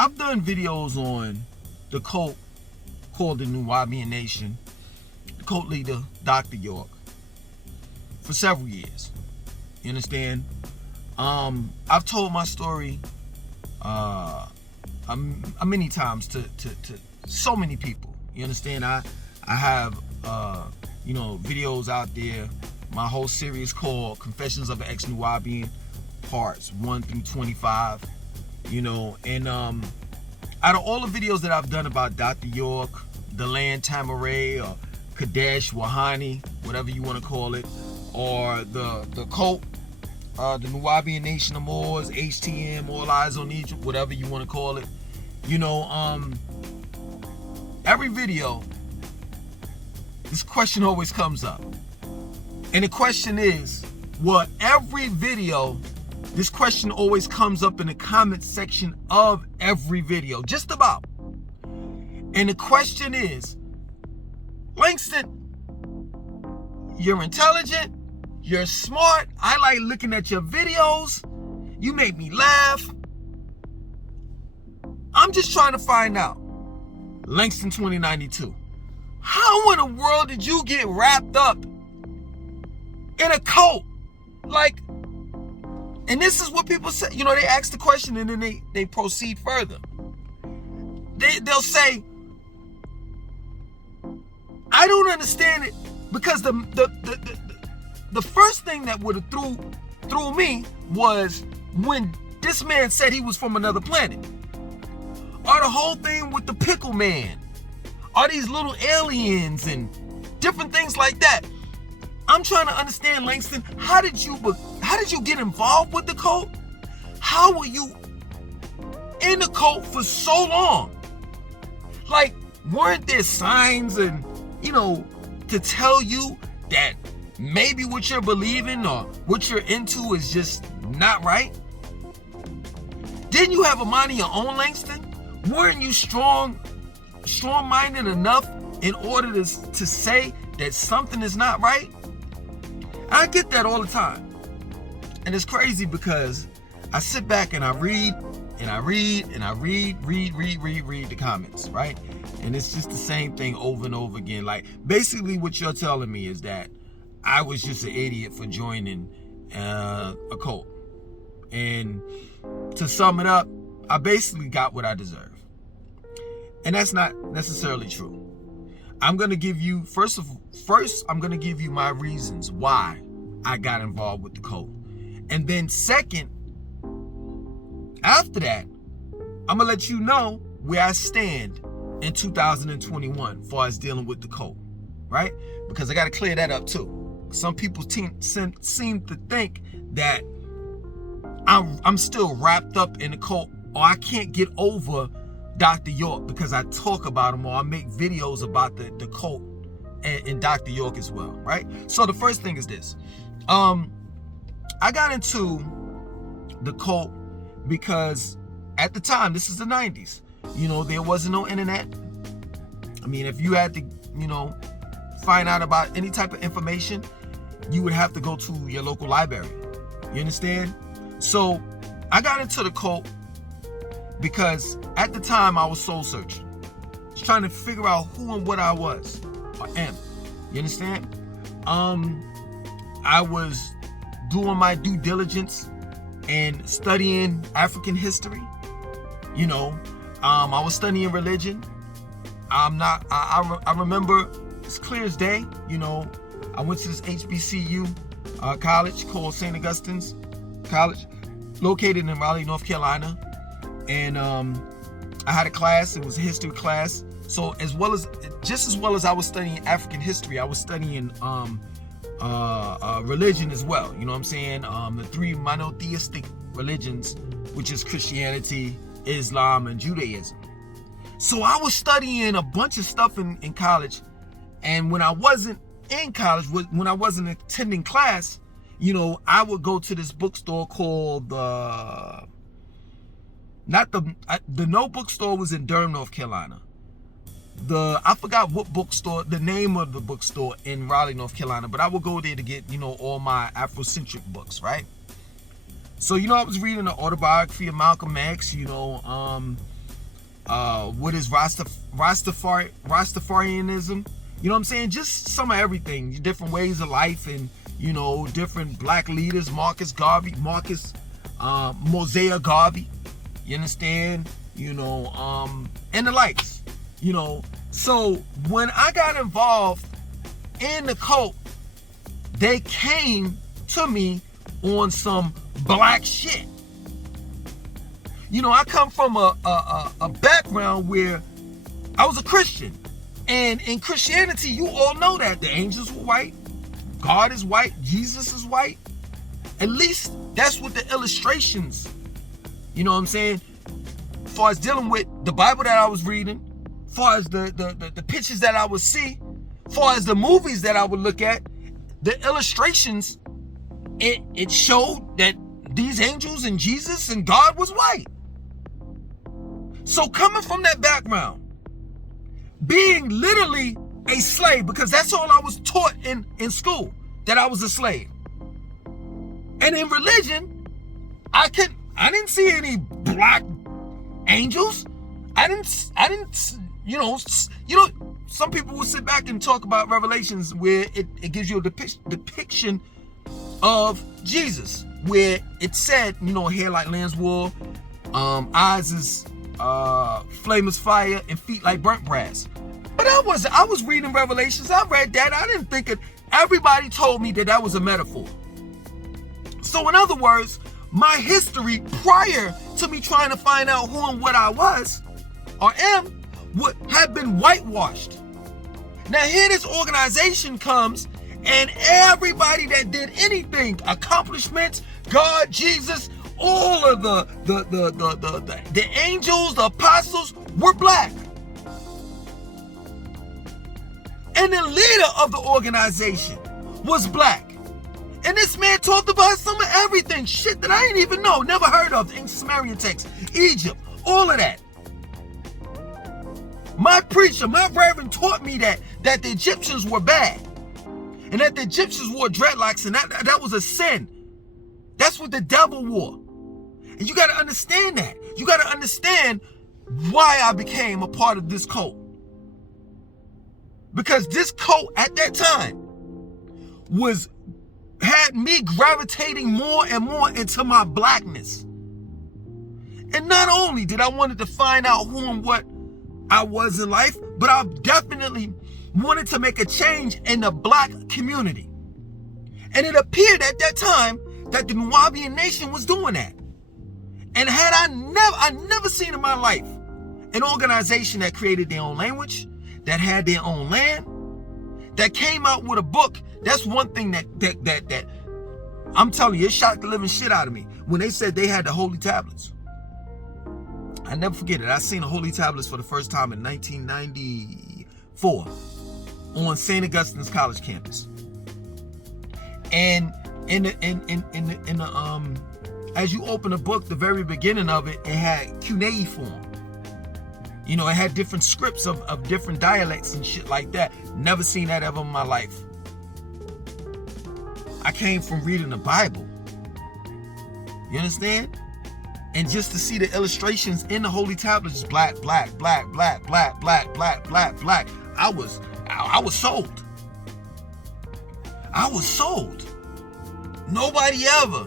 I've done videos on the cult called the Nuwaubian Nation, the cult leader, Dr.York, for several years. You understand? I've told my story many times to so many people. You understand? I have videos out there. My whole series called Confessions of an Ex-Nuwaubian, parts 1 through 25. And out of all the videos that I've done about Dr.York, the land tama-re, or Kadesh, Wahani, whatever you want to call it, or the cult, the Nuwaubian Nation of Moors, HTM, All Eyes on Egypt, whatever you want to call it, every video, this question always comes up. And the question is, every video, this question always comes up in the comment section of every video, just about. And the question is, Langston, you're intelligent, you're smart, I like looking at your videos, you make me laugh. I'm just trying to find out, Langston 2092, how in the world did you get wrapped up in a cult? And this is what people say. They ask the question and then they proceed further. They'll say, I don't understand it, because the first thing that would have threw me was when this man said he was from another planet. Or the whole thing with the pickle man. Or these little aliens and different things like that. I'm trying to understand, Langston, how did you get involved with the cult? How were you in the cult for so long? Weren't there signs and, to tell you that maybe what you're believing or what you're into is just not right? Didn't you have a mind of your own, Langston? Weren't you strong-minded enough in order to say that something is not right? I get that all the time. And it's crazy because I sit back and I read and I read and I read the comments, right? And it's just the same thing over and over again. Basically what you're telling me is that I was just an idiot for joining a cult. And to sum it up, I basically got what I deserve. And that's not necessarily true. I'm going to give you, first, I'm going to give you my reasons why I got involved with the cult. And then second, after that, I'm going to let you know where I stand in 2021 as far as dealing with the cult, right? Because I got to clear that up too. Some people seem to think that I'm still wrapped up in the cult, or I can't get over Dr.York because I talk about him, or I make videos about the cult and Dr.York as well, right? So the first thing is this. I got into the cult because at the time, this is the 90s, there wasn't no internet. I mean, if you had to, find out about any type of information, you would have to go to your local library. You understand? So I got into the cult because at the time I was soul searching. Just trying to figure out who and what I was or am. You understand? I was doing my due diligence and studying African history. I was studying religion. I remember it's clear as day. I went to this HBCU college called St. Augustine's College, located in Raleigh, North Carolina. And I had a class. It was a history class. So just as well as I was studying African history, I was studying religion as well. You know what I'm saying? The three monotheistic religions, which is Christianity, Islam, and Judaism. So I was studying a bunch of stuff in college. And when I wasn't in college, when I wasn't attending class, I would go to this bookstore called the No Bookstore was in Durham, North Carolina. I forgot what bookstore, the name of the bookstore in Raleigh, North Carolina, but I would go there to get, all my Afrocentric books, right? So, I was reading the autobiography of Malcolm X, what is Rastafarianism? You know what I'm saying? Just some of everything, different ways of life, and different black leaders, Mosiah Garvey, you understand? And the likes, So when I got involved in the cult, they came to me on some black shit. I come from a background where I was a Christian. And in Christianity, you all know that the angels were white, God is white, Jesus is white. At least that's what the illustrations, you know what I'm saying? As far as dealing with the Bible that I was reading, as far as the pictures that I would see, as far as the movies that I would look at, the illustrations, it showed that these angels and Jesus and God was white. So coming from that background, being literally a slave, because that's all I was taught in school, that I was a slave. And in religion, I didn't see any black angels. I didn't, some people will sit back and talk about Revelations where it gives you a depiction of Jesus, where it said, hair like lamb's wool, eyes is flame as fire, and feet like burnt brass. But I was reading Revelations. I read that. I didn't think it. Everybody told me that was a metaphor. So in other words, my history prior to me trying to find out who and what I was or am would have been whitewashed. Now here this organization comes, and everybody that did anything, accomplishments, God, Jesus, all of the angels, the apostles were black. And the leader of the organization was black. And this man talked about some of everything, shit that I didn't even know, never heard of, ancient Sumerian texts, Egypt, all of that. My preacher, my reverend taught me that the Egyptians were bad. And that the Egyptians wore dreadlocks, and that was a sin. That's what the devil wore. And you got to understand that. You got to understand why I became a part of this cult. Because this cult at that time had me gravitating more and more into my blackness. And not only did I wanted to find out who and what I was in life, but I definitely wanted to make a change in the black community. And it appeared at that time that the Nuwaubian nation was doing that. And I never seen in my life an organization that created their own language, that had their own land, that came out with a book. That's one thing that I'm telling you, it shocked the living shit out of me when they said they had the holy tablets. I never forget it. I seen the holy tablets for the first time in 1994 on St. Augustine's College campus. And as you open the book, the very beginning of it had cuneiform. It had different scripts of different dialects and shit like that. Never seen that ever in my life. I came from reading the Bible. You understand? And just to see the illustrations in the holy tablets, black, black, black, black, black, black, black, black, black. I was sold. I was sold. Nobody ever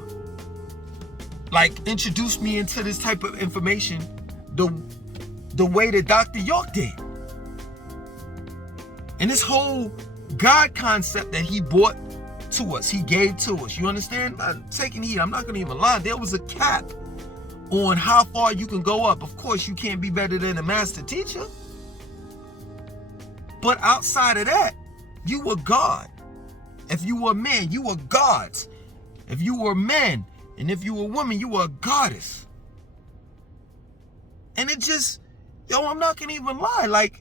introduced me into this type of information the way that Dr.York did. And this whole God concept that he brought to us, he gave to us. You understand? I'm taking heed. I'm not going to even lie. There was a cap on how far you can go up. Of course, you can't be better than a master teacher. But outside of that, you were God. If you were a man, you were gods. If you were a man, and if you were a woman, you were a goddess. And it just, I'm not gonna even lie.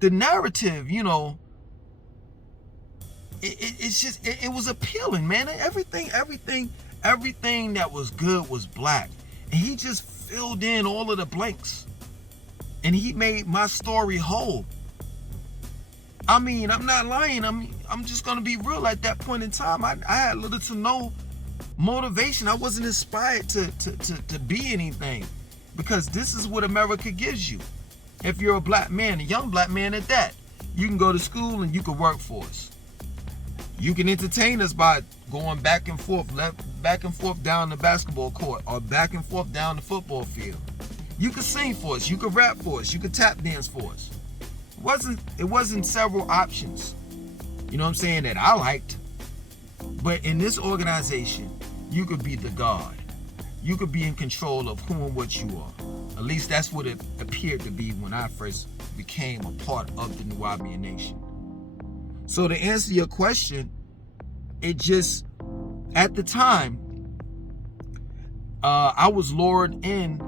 The narrative, it was appealing, man. Everything that was good was black. And he just filled in all of the blanks. And he made my story whole. I mean, I'm not lying. I'm just gonna be real. At that point in time, I had little to no motivation. I wasn't inspired to be anything, because this is what America gives you. If you're a black man, a young black man at that, you can go to school and you can work for us. You can entertain us by going back and forth down the basketball court or back and forth down the football field. You could sing for us. You could rap for us. You could tap dance for us. It wasn't several options, you know what I'm saying, that I liked. But in this organization, you could be the God. You could be in control of who and what you are. At least that's what it appeared to be when I first became a part of the Nuwaubian nation. So to answer your question, it just, at the time, I was lured in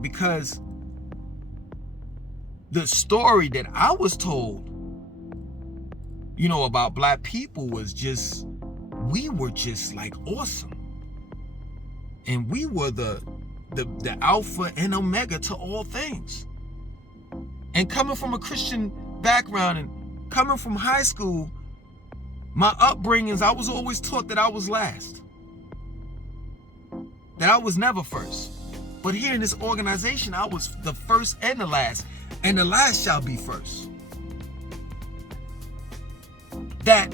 because the story that I was told, you know, about black people was just, we were just like awesome. And we were the alpha and omega to all things. And coming from a Christian background and coming from high school, my upbringings, I was always taught that I was last. That I was never first. But here in this organization, I was the first and the last shall be first. That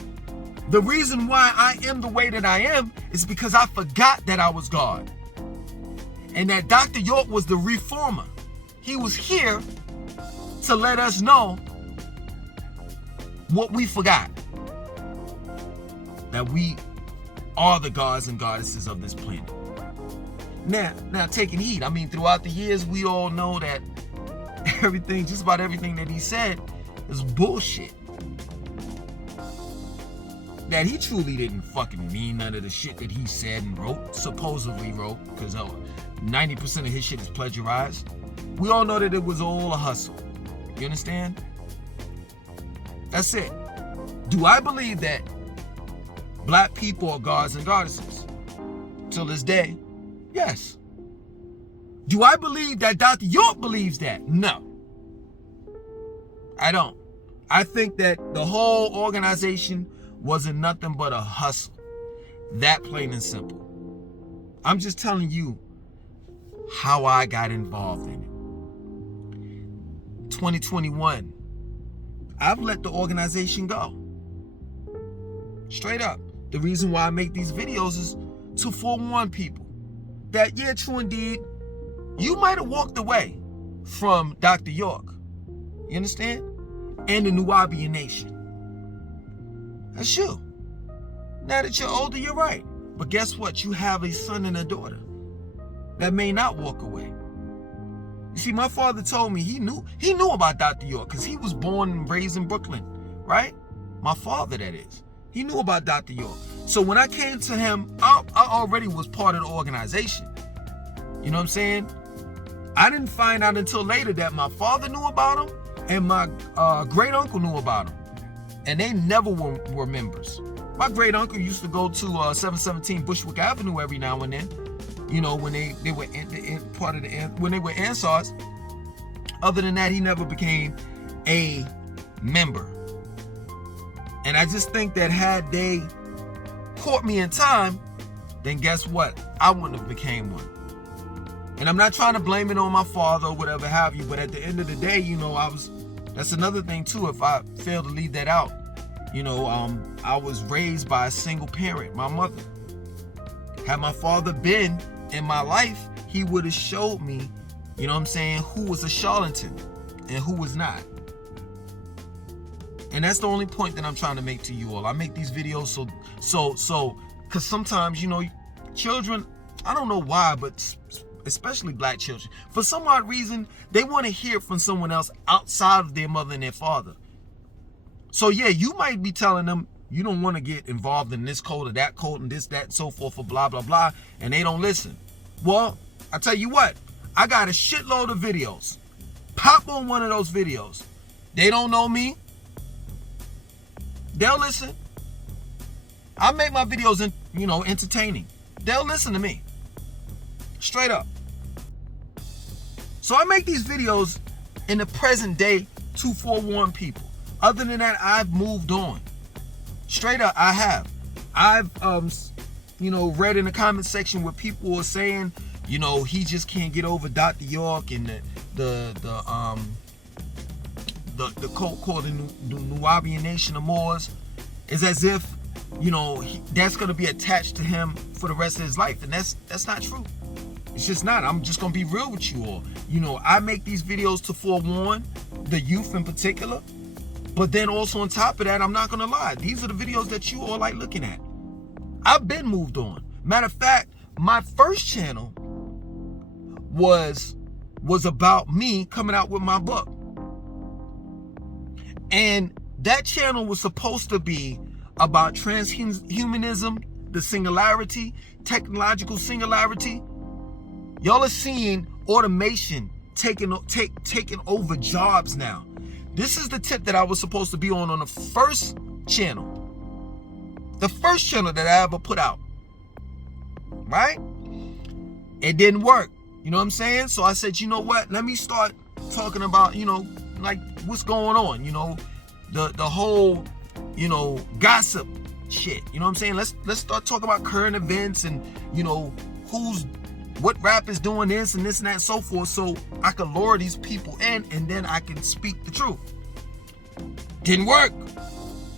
the reason why I am the way that I am is because I forgot that I was God. And that Dr. York was the reformer. He was here to let us know what we forgot. That we are the gods and goddesses of this planet. Now taking heed, I mean, throughout the years, we all know that everything, just about everything that he said is bullshit. That he truly didn't fucking mean none of the shit that he said and wrote, supposedly wrote, because 90% of his shit is plagiarized. We all know that it was all a hustle. You understand? That's it. Do I believe that black people are gods and goddesses? Till this day, yes. Do I believe that Dr. York believes that? No. I don't. I think that the whole organization wasn't nothing but a hustle. That plain and simple. I'm just telling you how I got involved in it. 2021, I've let the organization go. Straight up. The reason why I make these videos is to forewarn people that, yeah, true indeed, you might have walked away from Dr. York. You understand? And the Nuwaubian nation. That's you. Now that you're older, you're right. But guess what? You have a son and a daughter that may not walk away. You see, my father told me he knew about Dr. York because he was born and raised in Brooklyn, right? My father, that is. He knew about Dr. York. So when I came to him, I already was part of the organization. You know what I'm saying? I didn't find out until later that my father knew about him and my great uncle knew about him. And they never were members. My great uncle used to go to 717 Bushwick Avenue every now and then. You know, when they were when they were Ansars. Other than that, he never became a member. And I just think that had they caught me in time, then guess what? I wouldn't have became one. And I'm not trying to blame it on my father or whatever have you, but at the end of the day, you know, that's another thing too, if I fail to leave that out. You know, I was raised by a single parent, my mother. Had my father been in my life, he would have showed me, you know what I'm saying, who was a charlatan and who was not. And that's the only point that I'm trying to make to you all. I make these videos so because sometimes, you know, children, I don't know why, but especially black children, for some odd reason, they want to hear from someone else outside of their mother and their father. So yeah, you might be telling them you don't want to get involved in this cult or that cult and this, that, and so forth, or blah, blah, blah, and they don't listen. Well, I tell you what, I got a shitload of videos. Pop on one of those videos. They don't know me. They'll listen. I make my videos, entertaining. They'll listen to me. Straight up. So I make these videos in the present day to forewarn people. Other than that, I've moved on. Straight up, I have. I've, read in the comment section where people are saying, he just can't get over Dr. York and the the cult called the Nuwaubian Nation of Moors, is as if, that's going to be attached to him for the rest of his life. And that's not true. It's just not. I'm just going to be real with you all. I make these videos to forewarn the youth in particular. But then also on top of that, I'm not going to lie. These are the videos that you all like looking at. I've been moved on. Matter of fact, my first channel was about me coming out with my book. And that channel was supposed to be about transhumanism, the singularity, technological singularity. Y'all are seeing automation taking over jobs now. This is the tip that I was supposed to be on the first channel. The first channel that I ever put out. Right? It didn't work. You know what I'm saying? So I said, you know what? Let me start talking about, like what's going on, the whole, gossip shit. You know what I'm saying? Let's start talking about current events and, what rap is doing this and that and so forth, so I can lure these people in and then I can speak the truth. Didn't work.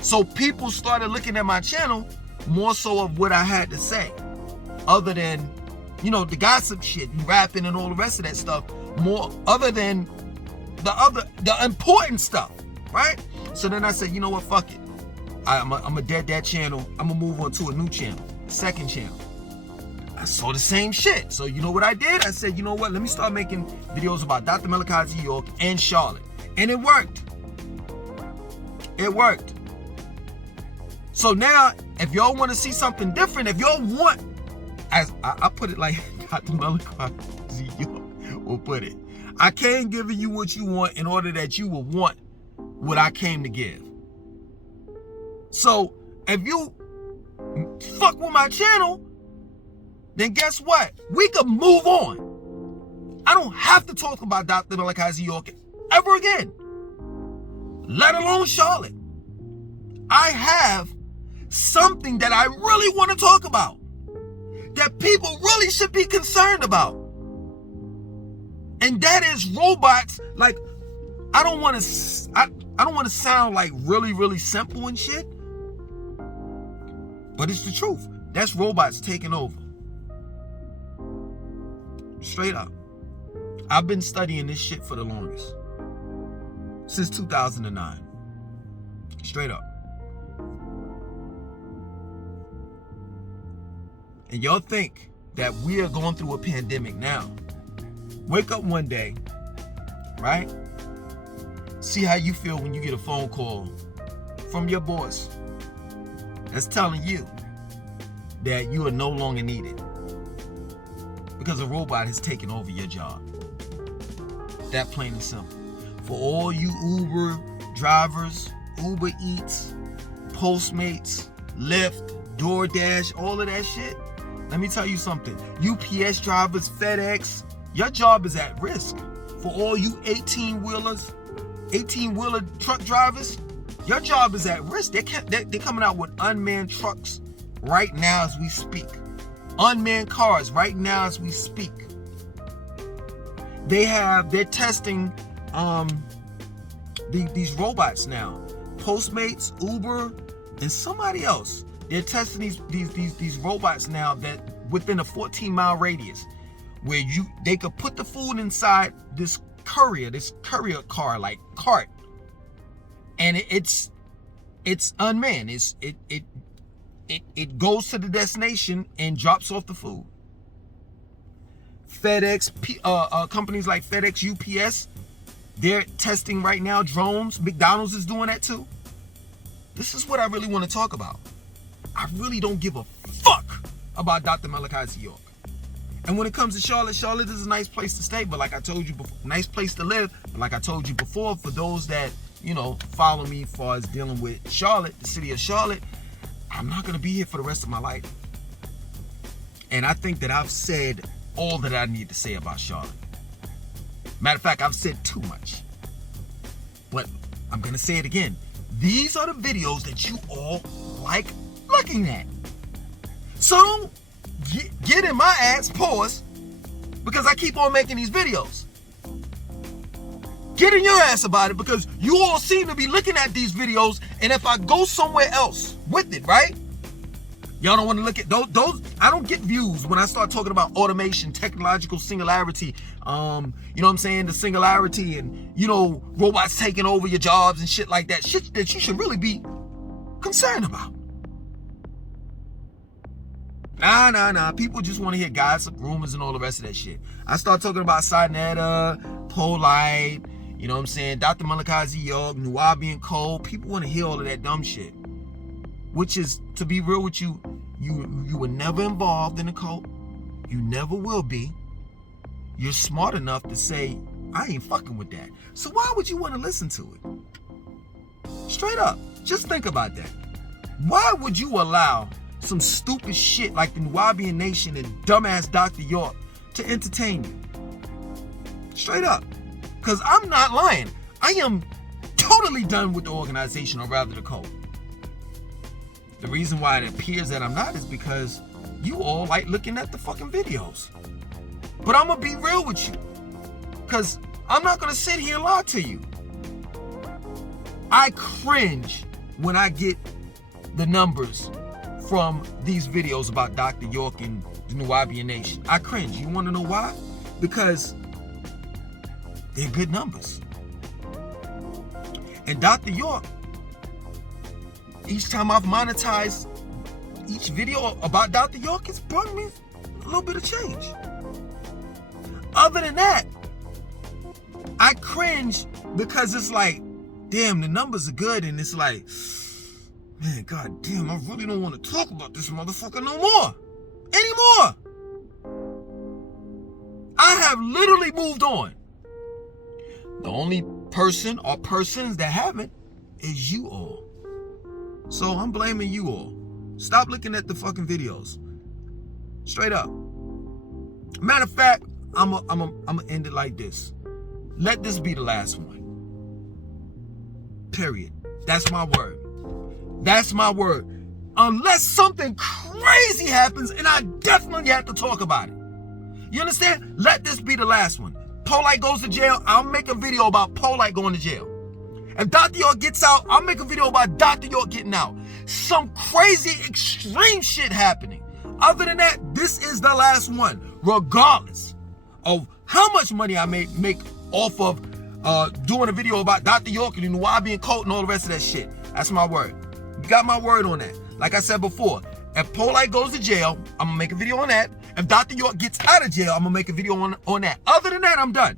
So people started looking at my channel more so of what I had to say, other than, the gossip shit and rapping and all the rest of that stuff, more other than the important stuff, right? So then I said, you know what, fuck it. I'm a dead that channel. I'm gonna move on to a new channel, second channel. I saw the same shit. So you know what I did? I said, you know what? Let me start making videos about Dr. Malachi, z.york, and Charlotte. And it worked. It worked. So now, if y'all want to see something different, if y'all want, as I put it like Dr. Malachi, z.york will put it, I can't give you what you want in order that you will want what I came to give. So if you fuck with my channel, then guess what? We can move on. I don't have to talk about Dr. Malachi z.york ever again, let alone Charlotte. I have something that I really want to talk about, that people really should be concerned about. And that is robots. Like, I don't want to sound like really, really simple and shit, but it's the truth. That's robots taking over. Straight up. I've been studying this shit for the longest. Since 2009. Straight up. And y'all think that we are going through a pandemic now. Wake up one day, right? See how you feel when you get a phone call from your boss that's telling you that you are no longer needed because a robot has taken over your job. That plain and simple. For all you Uber drivers, Uber Eats, Postmates, Lyft, DoorDash, all of that shit, let me tell you something. UPS drivers, FedEx, your job is at risk. For all you 18-wheeler truck drivers, your job is at risk. They're coming out with unmanned trucks right now as we speak. Unmanned cars right now as we speak. They're testing these robots now. Postmates, Uber, and somebody else. They're testing these robots now that within a 14-mile radius, where they could put the food inside this courier car, like cart, and it's unmanned. It goes to the destination and drops off the food. FedEx, companies like FedEx, UPS, they're testing right now drones. McDonald's is doing that too. This is what I really want to talk about. I really don't give a fuck about Dr. Malachi z.york. And when it comes to Charlotte, Charlotte is a nice place to stay, but like I told you before, nice place to live. But like I told you before, for those that, follow me as far as dealing with Charlotte, the city of Charlotte, I'm not going to be here for the rest of my life. And I think that I've said all that I need to say about Charlotte. Matter of fact, I've said too much. But I'm going to say it again. These are the videos that you all like looking at. So don't get in my ass, pause, because I keep on making these videos. getting your ass about it because you all seem to be looking at these videos, and if I go somewhere else with it, right? Y'all don't want to look at those. I don't get views when I start talking about automation, technological singularity, you know what I'm saying? The singularity and, you know, robots taking over your jobs and shit like that. Shit that you should really be concerned about. Nah. People just want to hear gossip, rumors, and all the rest of that shit. I start talking about Sinetta, Polite, you know what I'm saying? Dr.Malachi, z.york, Nuwaubian code. People want to hear all of that dumb shit. Which is, to be real with you, you were never involved in a cult. You never will be. You're smart enough to say, I ain't fucking with that. So why would you want to listen to it? Straight up. Just think about that. Why would you allow some stupid shit like the Nuwaubian Nation and dumbass Dr.York to entertain you? Straight up. Because I'm not lying. I am totally done with the organization, or rather the cult. The reason why it appears that I'm not is because you all like looking at the fucking videos. But I'm going to be real with you. Because I'm not going to sit here and lie to you. I cringe when I get the numbers from these videos about Dr.York and the Nuwaubian Nation. I cringe. You want to know why? Because they're good numbers. And Dr.York, each time I've monetized each video about Dr.York, it's brought me a little bit of change. Other than that, I cringe because it's like, damn, the numbers are good, and it's like, man, god damn, I really don't want to talk about this motherfucker no more. Anymore. I have literally moved on. The only person or persons that haven't is you all. So I'm blaming you all. Stop looking at the fucking videos. Straight up. Matter of fact, I'm gonna end it like this. Let this be the last one. Period. That's my word. That's my word. Unless something crazy happens, and I definitely have to talk about it. You understand? Let this be the last one. Polite goes to jail, I'll make a video about Polite going to jail. If Dr.York gets out, I'll make a video about Dr.York getting out. Some crazy extreme shit happening. Other than that, this is the last one. Regardless of how much money I may make off of doing a video about Dr.York and the Nuwaubian cult and all the rest of that shit. That's my word. You got my word on that. Like I said before, if Polite goes to jail, I'm going to make a video on that. If Dr.York gets out of jail, I'm going to make a video on that. Other than that, I'm done.